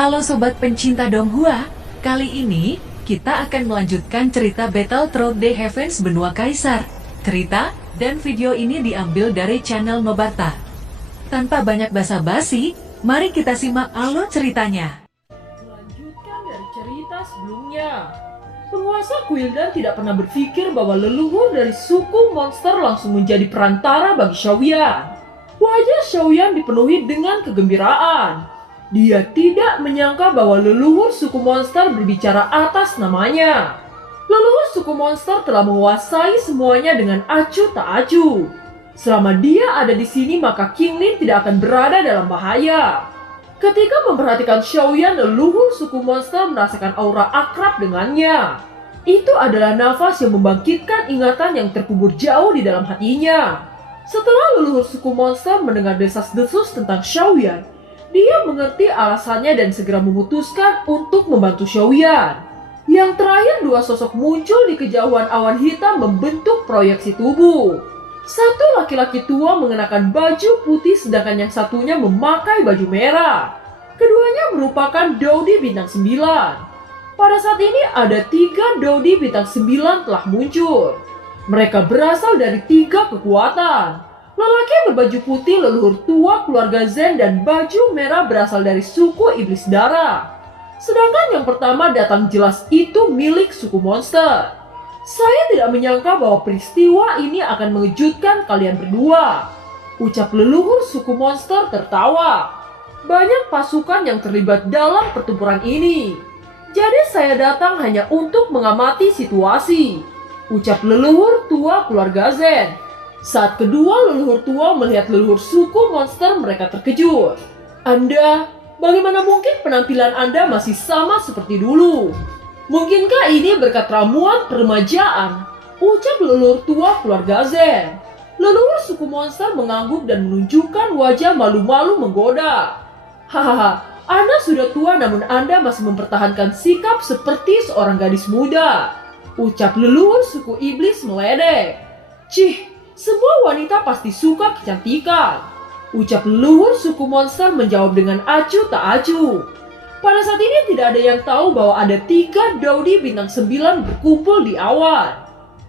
Halo sobat pencinta Donghua, kali ini kita akan melanjutkan cerita Battle Through the Heavens Benua Kaisar. Cerita dan video ini diambil dari channel Mebarta. Tanpa banyak basa-basi, mari kita simak alur ceritanya. Melanjutkan dari cerita sebelumnya, penguasa Kuildan tidak pernah berpikir bahwa leluhur dari suku monster langsung menjadi perantara bagi Xiaoyan. Wajah Xiaoyan dipenuhi dengan kegembiraan. Dia tidak menyangka bahwa leluhur suku monster berbicara atas namanya. Leluhur suku monster telah menguasai semuanya dengan acuh tak acuh. Selama dia ada di sini, maka King Lin tidak akan berada dalam bahaya. Ketika memperhatikan Xiaoyan, leluhur suku monster merasakan aura akrab dengannya. Itu adalah nafas yang membangkitkan ingatan yang terkubur jauh di dalam hatinya. Setelah leluhur suku monster mendengar desas-desus tentang Xiaoyan, dia mengerti alasannya dan segera memutuskan untuk membantu Xiaoyan. Yang terakhir, dua sosok muncul di kejauhan awan hitam membentuk proyeksi tubuh. Satu laki-laki tua mengenakan baju putih sedangkan yang satunya memakai baju merah. Keduanya merupakan Dodi Bintang 9. Pada saat ini ada 3 Dodi Bintang 9 telah muncul. Mereka berasal dari 3 kekuatan. Lelaki berbaju putih leluhur tua keluarga Zen dan baju merah berasal dari suku iblis darah. Sedangkan yang pertama datang jelas itu milik suku monster. Saya tidak menyangka bahwa peristiwa ini akan mengejutkan kalian berdua. Ucap leluhur suku monster tertawa. Banyak pasukan yang terlibat dalam pertempuran ini. Jadi saya datang hanya untuk mengamati situasi. Ucap leluhur tua keluarga Zen. Saat kedua leluhur tua melihat leluhur suku monster, mereka terkejut. Anda, bagaimana mungkin penampilan Anda masih sama seperti dulu? Mungkinkah ini berkat ramuan peremajaan? Ucap leluhur tua keluarga Zen. Leluhur suku monster mengangguk dan menunjukkan wajah malu-malu menggoda. Hahaha, Anda sudah tua namun Anda masih mempertahankan sikap seperti seorang gadis muda. Ucap leluhur suku iblis meledek. Cih, semua wanita pasti suka kecantikan. Ucap leluhur suku monster menjawab dengan acuh tak acuh. Pada saat ini tidak ada yang tahu bahwa ada 3 Dodi Bintang 9 berkumpul di awan.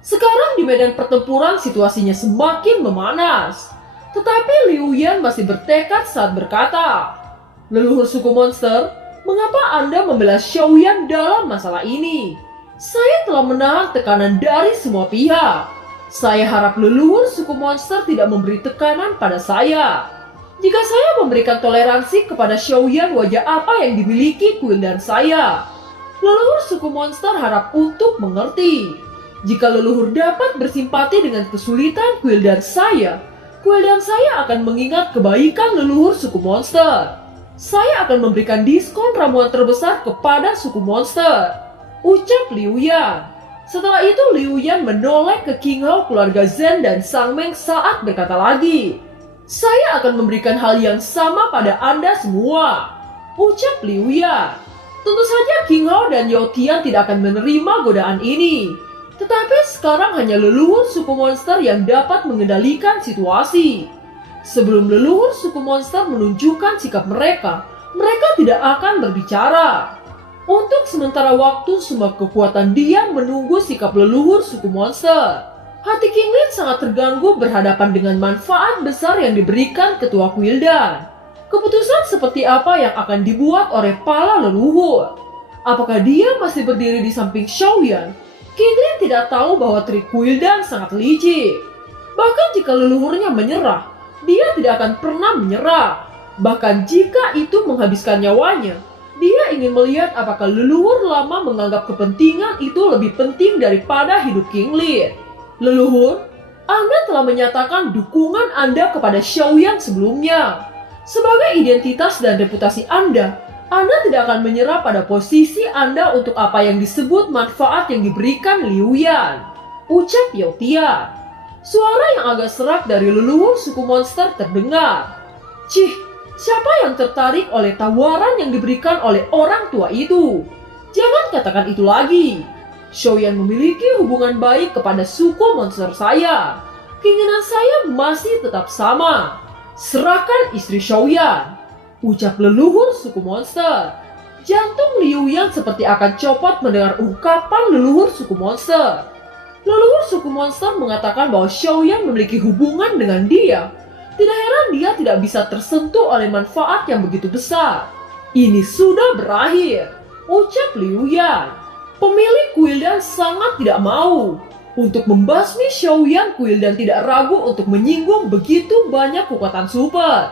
Sekarang di medan pertempuran situasinya semakin memanas. Tetapi Liu Yan masih bertekad saat berkata, leluhur suku monster, mengapa Anda membela Xiaoyan dalam masalah ini? Saya telah menahan tekanan dari semua pihak. Saya harap leluhur suku monster tidak memberi tekanan pada saya. Jika saya memberikan toleransi kepada Xiaoyan, wajah apa yang dimiliki Kuildan saya? Leluhur suku monster harap untuk mengerti. Jika leluhur dapat bersimpati dengan kesulitan Kuildan saya akan mengingat kebaikan leluhur suku monster. Saya akan memberikan diskon ramuan terbesar kepada suku monster. Ucap Liu Yan. Setelah itu Liu Yan menoleh ke King Hao, keluarga Zen dan Sang Meng saat berkata lagi, saya akan memberikan hal yang sama pada Anda semua. Ucap Liu Yan. Tentu saja King Hao dan Yao Tian tidak akan menerima godaan ini. Tetapi sekarang hanya leluhur suku monster yang dapat mengendalikan situasi. Sebelum leluhur suku monster menunjukkan sikap mereka tidak akan berbicara. Untuk sementara waktu, semua kekuatan diam menunggu sikap leluhur suku monster. Hati King Lin sangat terganggu berhadapan dengan manfaat besar yang diberikan ketua Kuildan. Keputusan seperti apa yang akan dibuat oleh para leluhur? Apakah dia masih berdiri di samping Xiaoyan? King Lin tidak tahu bahwa trik Kuildan sangat licik. Bahkan jika leluhurnya menyerah, dia tidak akan pernah menyerah. Bahkan jika itu menghabiskan nyawanya, dia ingin melihat apakah leluhur lama menganggap kepentingan itu lebih penting daripada hidup King Lin. Leluhur, Anda telah menyatakan dukungan Anda kepada Xiaoyan sebelumnya. Sebagai identitas dan reputasi Anda tidak akan menyerah pada posisi Anda untuk apa yang disebut manfaat yang diberikan Liu Yan. Ucap Yao Tian. Suara yang agak serak dari leluhur suku monster terdengar. Cih, siapa yang tertarik oleh tawaran yang diberikan oleh orang tua itu? Jangan katakan itu lagi. Xiaoyan memiliki hubungan baik kepada suku monster saya. Keinginan saya masih tetap sama. Serahkan istri Xiaoyan. Ucap leluhur suku monster. Jantung Liu Yan seperti akan copot mendengar ungkapan leluhur suku monster. Leluhur suku monster mengatakan bahwa Xiaoyan memiliki hubungan dengan dia. Tidak heran dia tidak bisa tersentuh oleh manfaat yang begitu besar. Ini sudah berakhir, ucap Liu Yan. Pemilik kuil dan sangat tidak mau. Untuk membasmi Xiaoyan, kuil dan tidak ragu untuk menyinggung begitu banyak kekuatan super.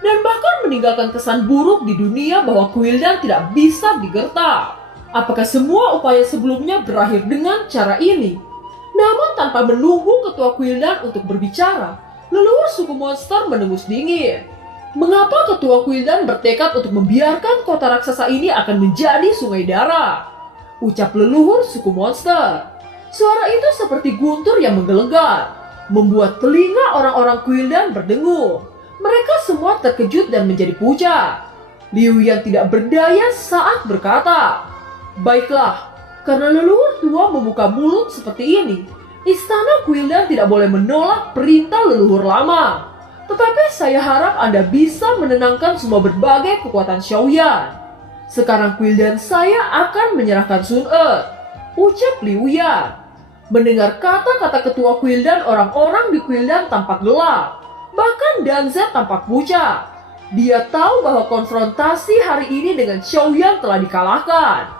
Dan bahkan meninggalkan kesan buruk di dunia bahwa Quildan tidak bisa digertak. Apakah semua upaya sebelumnya berakhir dengan cara ini? Namun tanpa menunggu ketua Quildan untuk berbicara, leluhur suku monster menengus dingin. Mengapa ketua Quildan bertekad untuk membiarkan kota raksasa ini akan menjadi sungai darah? Ucap leluhur suku monster. Suara itu seperti guntur yang menggelegar, membuat telinga orang-orang Quildan berdengung. Mereka semua terkejut dan menjadi pucat. Liu Yan tidak berdaya saat berkata, "Baiklah, karena leluhur tua membuka mulut seperti ini, istana Quildan tidak boleh menolak perintah leluhur lama. Tetapi saya harap Anda bisa menenangkan semua berbagai kekuatan Xiaoyan. Sekarang Quildan saya akan menyerahkan Sun Er," ucap Liu Yan. Mendengar kata-kata ketua Quildan, orang-orang di Quildan tampak gelap. Bahkan Danzet tampak pucat. Dia tahu bahwa konfrontasi hari ini dengan Xiaoyan telah dikalahkan.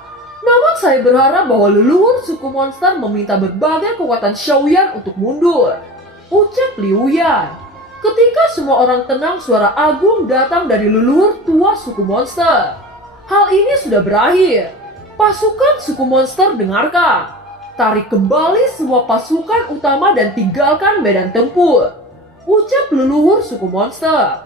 Namun saya berharap bahwa leluhur suku monster meminta berbagai kekuatan Xiaoyan untuk mundur, ucap Liu Yan. Ketika semua orang tenang, suara agung datang dari leluhur tua suku monster. Hal ini sudah berakhir. Pasukan suku monster dengarkan. Tarik kembali semua pasukan utama dan tinggalkan medan tempur, ucap leluhur suku monster.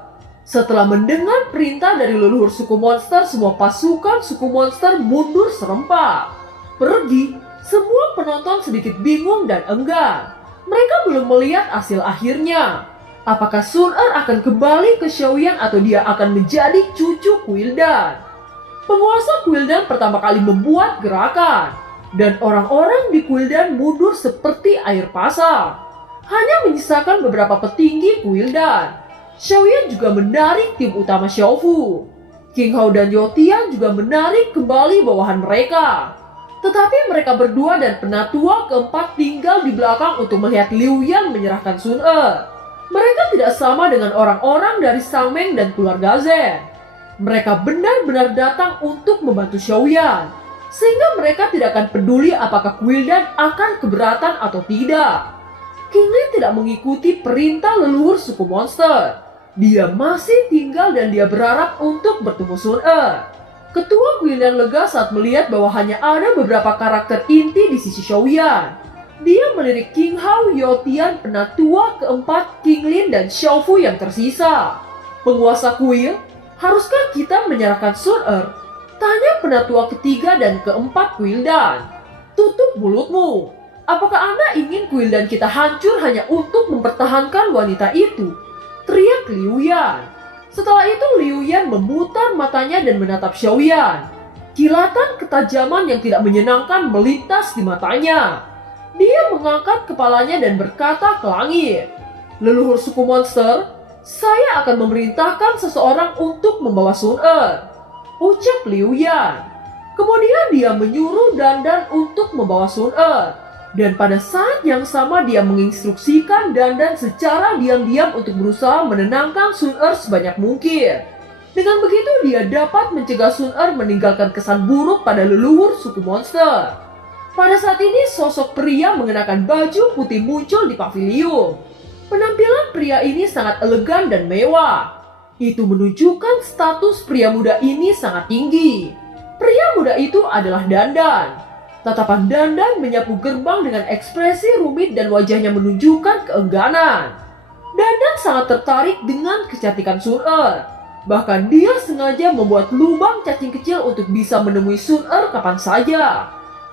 Setelah mendengar perintah dari leluhur suku monster, semua pasukan suku monster mundur serempak. Pergi, semua penonton sedikit bingung dan enggan. Mereka belum melihat hasil akhirnya. Apakah Sun Er akan kembali ke Xiaoyan atau dia akan menjadi cucu Quildan? Penguasa Quildan pertama kali membuat gerakan, dan orang-orang di Quildan mundur seperti air pasang. Hanya menyisakan beberapa petinggi Quildan. Xiaoyan juga menarik tim utama Xiaofu. King Hao dan Yotian juga menarik kembali bawahan mereka. Tetapi mereka berdua dan penatua keempat tinggal di belakang untuk melihat Liu Yan menyerahkan Sun Er. Mereka tidak sama dengan orang-orang dari Sang Meng dan keluarga Zen. Mereka benar-benar datang untuk membantu Xiaoyan, sehingga mereka tidak akan peduli apakah Quildan akan keberatan atau tidak. King Lin tidak mengikuti perintah leluhur suku monster. Dia masih tinggal dan dia berharap untuk bertemu Sun Er. Ketua Quildan lega saat melihat bahwa hanya ada beberapa karakter inti di sisi Xiaoyan. Dia melirik King Hao, Yotian, penatua keempat, King Lin, dan Xiaofu yang tersisa. Penguasa kuil, haruskah kita menyerahkan Sun Er? Tanya penatua ketiga dan keempat Quildan. Tutup mulutmu. Apakah Anda ingin Quildan kita hancur hanya untuk mempertahankan wanita itu? Teriak Liu Yan. Setelah itu Liu Yan memutar matanya dan menatap Xiaoyan. Kilatan ketajaman yang tidak menyenangkan melintas di matanya. Dia mengangkat kepalanya dan berkata ke langit, "Leluhur suku monster, saya akan memerintahkan seseorang untuk membawa Sun Er," ucap Liu Yan. Kemudian dia menyuruh Dandan untuk membawa Sun Er. Dan pada saat yang sama dia menginstruksikan Dandan secara diam-diam untuk berusaha menenangkan Sun Er sebanyak mungkin. Dengan begitu dia dapat mencegah Sun Er meninggalkan kesan buruk pada leluhur suku monster. Pada saat ini sosok pria mengenakan baju putih muncul di pavilion. Penampilan pria ini sangat elegan dan mewah. Itu menunjukkan status pria muda ini sangat tinggi. Pria muda itu adalah Dandan. Tatapan Dandan menyapu gerbang dengan ekspresi rumit dan wajahnya menunjukkan keengganan. Dandan sangat tertarik dengan kecantikan Sun Er. Bahkan dia sengaja membuat lubang cacing kecil untuk bisa menemui Sun Er kapan saja.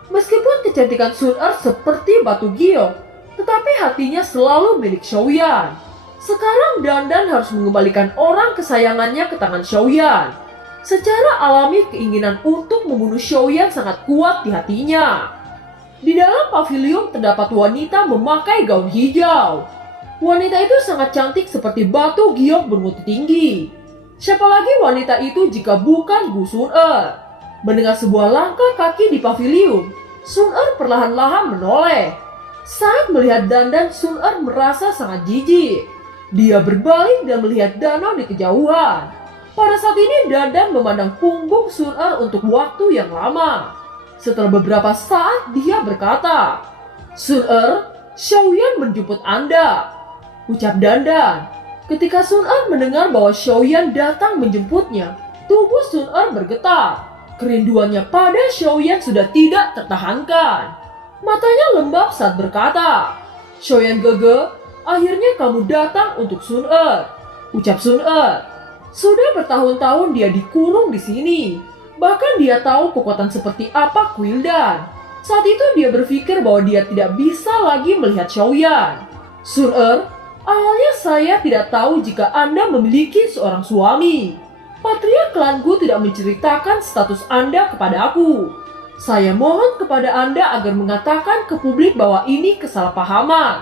Meskipun kecantikan Sun Er seperti batu giok, tetapi hatinya selalu milik Xiaoyan. Sekarang Dandan harus mengembalikan orang kesayangannya ke tangan Xiaoyan. Secara alami keinginan untuk membunuh Xiaoyan sangat kuat di hatinya. Di dalam pavilion terdapat wanita memakai gaun hijau. Wanita itu sangat cantik seperti batu giok bermutu tinggi. Siapa lagi wanita itu jika bukan Gu Sun Er? Mendengar sebuah langkah kaki di paviliun, Sun-er perlahan-lahan menoleh. Saat melihat Dandan, Sun-er merasa sangat jijik. Dia berbalik dan melihat danau di kejauhan. Pada saat ini Dandan memandang punggung Sun-er untuk waktu yang lama. Setelah beberapa saat dia berkata, "Sun-er, Xiaoyan menjemput Anda," ucap Dandan. Ketika Sun-er mendengar bahwa Xiaoyan datang menjemputnya, tubuh Sun-er bergetar. Kerinduannya pada Xiaoyan sudah tidak tertahankan. Matanya lembab saat berkata, "Xiaoyan Gege, akhirnya kamu datang untuk Sun-er," ucap Sun-er. Sudah bertahun-tahun dia dikurung di sini. Bahkan dia tahu kekuatan seperti apa Quildan. Saat itu dia berpikir bahwa dia tidak bisa lagi melihat Xiaoyan. "Sun-er, awalnya saya tidak tahu jika Anda memiliki seorang suami. Patria klanku tidak menceritakan status Anda kepada aku. Saya mohon kepada Anda agar mengatakan ke publik bahwa ini kesalahpahaman,"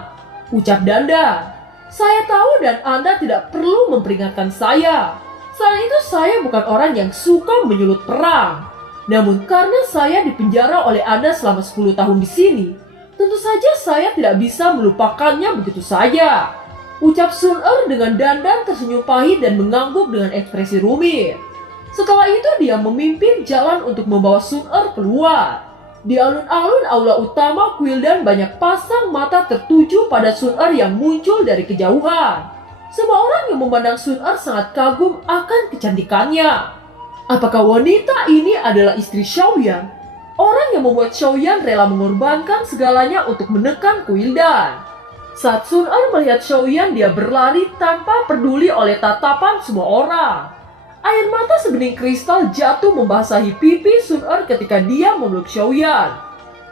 ucap Dandan. "Saya tahu dan Anda tidak perlu memperingatkan saya. Selain itu saya bukan orang yang suka menyulut perang. Namun karena saya dipenjara oleh Anda selama 10 tahun di sini, tentu saja saya tidak bisa melupakannya begitu saja," ucap Sun-er dengan Dandan tersenyum pahit dan mengangguk dengan ekspresi rumit. Setelah itu dia memimpin jalan untuk membawa Sun-er keluar. Di alun-alun aula utama Quildan banyak pasang mata tertuju pada Sun-er yang muncul dari kejauhan. Semua orang yang memandang Sun-er sangat kagum akan kecantikannya. Apakah wanita ini adalah istri Xiaoyan? Orang yang membuat Xiaoyan rela mengorbankan segalanya untuk menekan Quildan. Saat Sun-er melihat Xiaoyan, dia berlari tanpa peduli oleh tatapan semua orang. Air mata sebening kristal jatuh membasahi pipi Sun-er ketika dia memeluk Xiaoyan.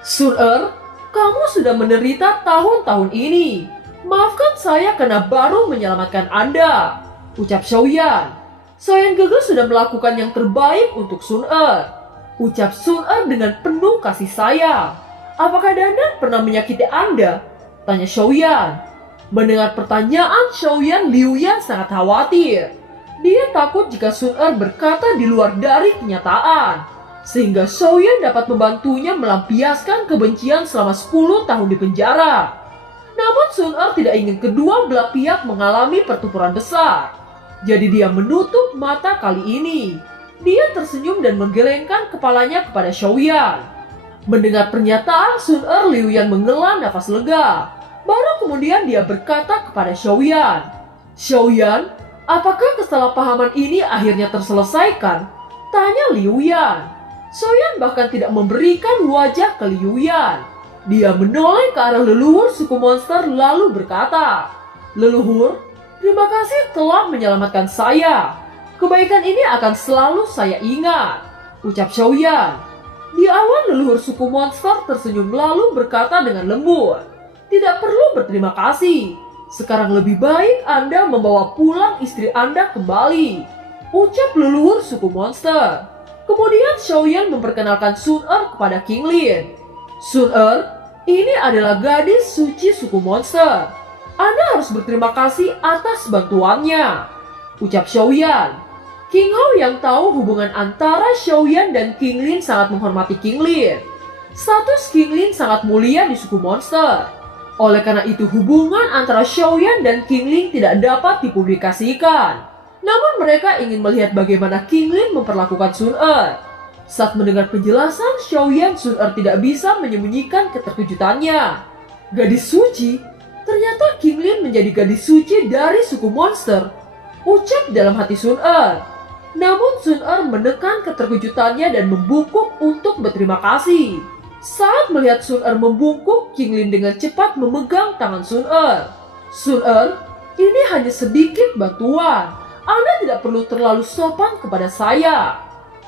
"Sun-er, kamu sudah menderita tahun-tahun ini. Maafkan saya karena baru menyelamatkan Anda," ucap Xiaoyan. "Xiaoyan Gege sudah melakukan yang terbaik untuk Sun-er," ucap Sun-er dengan penuh kasih sayang. "Apakah Dandan pernah menyakiti Anda?" tanya Xiaoyan. Mendengar pertanyaan Xiaoyan, Liu Yan sangat khawatir. Dia takut jika Sun-er berkata di luar dari kenyataan, sehingga Xiaoyan dapat membantunya melampiaskan kebencian selama 10 tahun di penjara. Namun Sun-er tidak ingin kedua belah pihak mengalami pertempuran besar. Jadi dia menutup mata kali ini. Dia tersenyum dan menggelengkan kepalanya kepada Xiaoyan. Mendengar pernyataan Sun-er, Liu Yan menghela nafas lega. Baru kemudian dia berkata kepada Xiaoyan, "Xiaoyan, apakah kesalahpahaman ini akhirnya terselesaikan?" tanya Liu Yan. Xiaoyan bahkan tidak memberikan wajah ke Liu Yan. Dia menoleh ke arah leluhur suku monster lalu berkata, "Leluhur, terima kasih telah menyelamatkan saya. Kebaikan ini akan selalu saya ingat," ucap Xiaoyan. Di awal leluhur suku monster tersenyum lalu berkata dengan lembut, "Tidak perlu berterima kasih. Sekarang lebih baik Anda membawa pulang istri Anda kembali," ucap leluhur suku monster. Kemudian Xiaoyan memperkenalkan Sun-er kepada King Lin. "Sun-er, ini adalah gadis suci suku monster. Anda harus berterima kasih atas bantuannya," ucap Xiaoyan. King Hao yang tahu hubungan antara Xiaoyan dan King Lin sangat menghormati King Lin. Status King Lin sangat mulia di suku monster. Oleh karena itu hubungan antara Xiaoyan dan King Lin tidak dapat dipublikasikan. Namun mereka ingin melihat bagaimana King Lin memperlakukan Sun-er. Saat mendengar penjelasan Xiaoyan, Sun-er tidak bisa menyembunyikan keterkejutannya. Gadis suci? Ternyata King Lin menjadi gadis suci dari suku monster, ucap dalam hati Sun-er. Namun Sun-er menekan keterkejutannya dan membungkuk untuk berterima kasih. Saat melihat Sun-er membungkuk, King Lin dengan cepat memegang tangan Sun-er. "Sun-er, ini hanya sedikit bantuan. Anda tidak perlu terlalu sopan kepada saya,"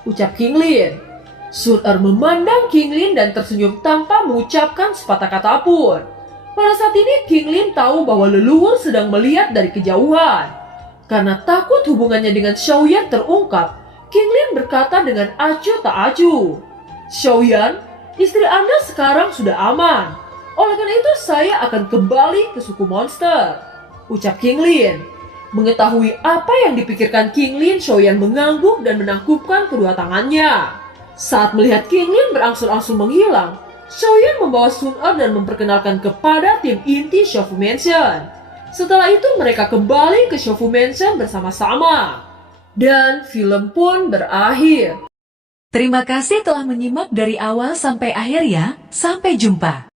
ucap King Lin. Sun-er memandang King Lin dan tersenyum tanpa mengucapkan sepatah kata pun. Pada saat ini King Lin tahu bahwa leluhur sedang melihat dari kejauhan. Karena takut hubungannya dengan Xiaoyan terungkap, King Lin berkata dengan acuh tak acuh, "Xiaoyan, istri Anda sekarang sudah aman. Oleh karena itu saya akan kembali ke suku monster," ucap King Lin. Mengetahui apa yang dipikirkan King Lin, Xiaoyan mengangguk dan menangkupkan kedua tangannya. Saat melihat King Lin berangsur-angsur menghilang, Xiaoyan membawa Sun Er dan memperkenalkan kepada tim inti Xiaofu Mansion. Setelah itu mereka kembali ke Xiaofu Mansion bersama-sama. Dan film pun berakhir. Terima kasih telah menyimak dari awal sampai akhir ya. Sampai jumpa.